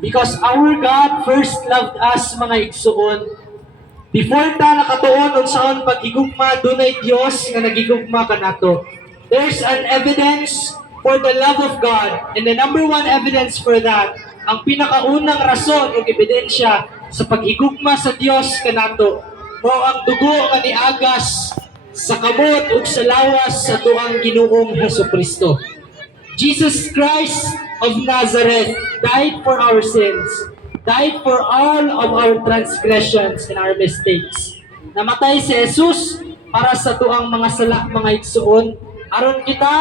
Because our God first loved us, mga igsuon. Before ta nakatuon unsaon paghigugma, dunay Dios nga nagigugma kanato. There's an evidence for the love of God, and the number one evidence for that, ang pinakaunang rason o ebidensya sa paghigugma sa Dios kanato, mao ang dugo nga niagas sa kamot ug sa lawas sa tuang Ginoong Hesukristo. Jesus Christ of Nazareth died for our sins, died for all of our transgressions and our mistakes. Namatay si Jesus para sa tuang mga sala, mga igsuon, aron kita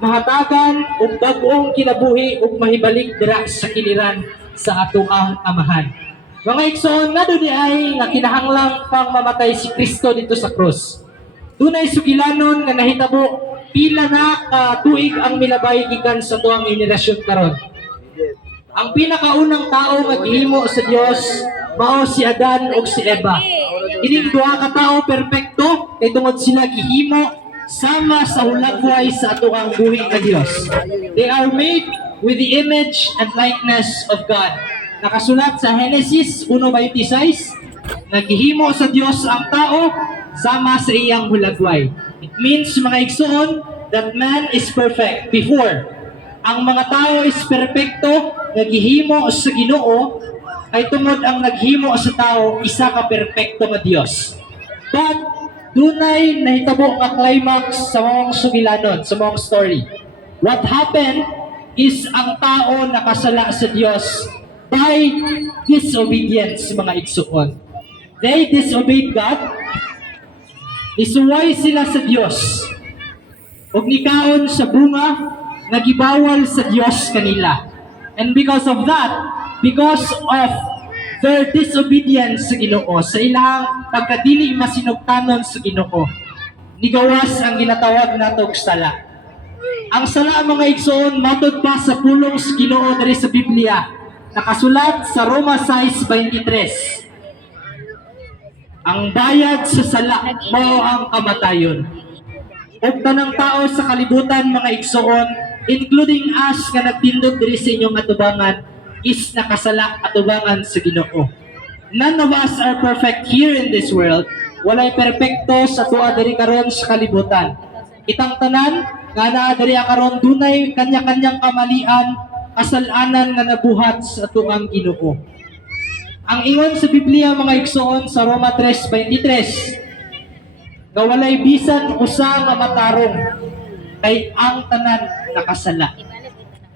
mahatagan og bag-ong kinabuhi ug mahibalik dira sa kiliran sa atoang amahan. Mga igsuon, nga doon ay nga kinahanglang pang mamatay si Kristo dito sa krus. Dunay sugilanon nga nahitabo pila na tuig ang milabay gikan sa tuang henerasyon karon. Ang pinakaunang tao nga gihimo sa Dios mao si Adan ug si Eva. Ining duha ka tawo perpekto kay tungod sila gihimo sama sa hulagway sa atoang buhi nga Dios. They are made with the image and likeness of God. Nakasulat sa Genesis 1:26, nagihimo sa Dios ang tao sama sa iyang hulagway. It means, mga igsoon, that man is perfect before. Ang mga tao is perfecto, naghihimo sa Ginoo, ay tungod ang naghimo sa tao, isa ka perfecto nga Dios. But, dunay nahitabo nga climax sa mga sugilanon, sa mga story. What happened is ang tao nakasala sa Dios by disobedience, mga igsoon. They disobeyed God, isuway sila sa Dios. Ug nikaon sa bunga nagibawal sa Dios kanila. And because of that, because of their disobedience sa Ginoo, sa ilang pagkadili masinugtanon sa Ginoo, nigawas ang ginatawag natong sala. Ang sala, mga igsoon, matod pa sa pulong sa Ginoo diri sa Biblia, nakasulat sa Roma 6:23. Ang bayad sa sala mao ang kamatayon. Ug tanang tao sa kalibutan, mga igsoon, including us nga nagtindog diri sa inyong atubangan, is nakasala atubangan sa Ginoo. None of us are perfect here in this world. Walay perpekto sa tuwa diri karon sa kalibutan. Itang tanan nga naa diri karon dunay kanya-kanyang kamalian, kasalanan nga nabuhat sa tuang Ginoo. Ang ingon sa Biblia, mga igsoon, sa Roma 3:23, nga walay bisan usa nga matarong kay ang tanan nakasala.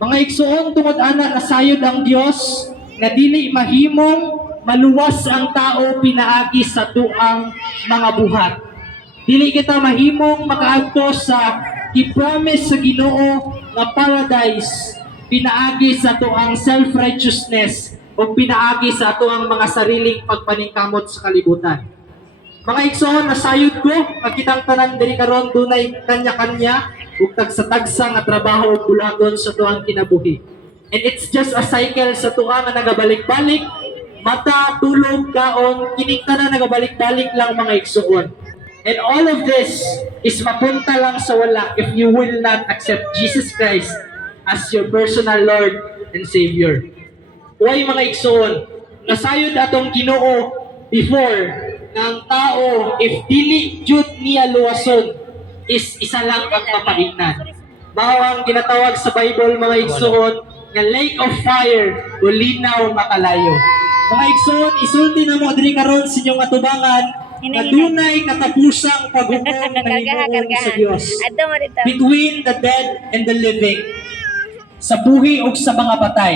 Mga igsoon, tungod ana nasayod ang Dios nga dili mahimong maluwas ang tao pinaagi sa tuang mga buhat. Dili kita mahimong makaadto sa gi-promise sa Ginoo nga paradise pinaagi sa tuang self-righteousness o pinaagi sa ato ang mga sariling pagpaningkamot sa kalibutan. Mga igsoon, nasayod ko, makitang tanan diri karon dunay kanya-kanya ug tagsa-tagsa nga trabaho ug bulagon sa tuang kinabuhi. And it's just a cycle sa tuwa nga nagabalik-balik, mata, tulog, kaon, kining tanan nagabalik-balik lang, mga igsoon. And all of this is mapunta lang sa wala if you will not accept Jesus Christ as your personal Lord and Savior. Uy, mga igsoon, nasayod atong Ginoo before ng tao, if dili jud niya luwason, is isa lang ang mapahignan. Mao ang ginatawag sa Bible, mga igsoon, nga lake of fire o linaw makalayo. Mga igsoon, isulti na mo diri karon sa inyong atubangan na dunay katapusang paghukom na himuon sa Dios between the dead and the living, sa buhi ug sa mga patay.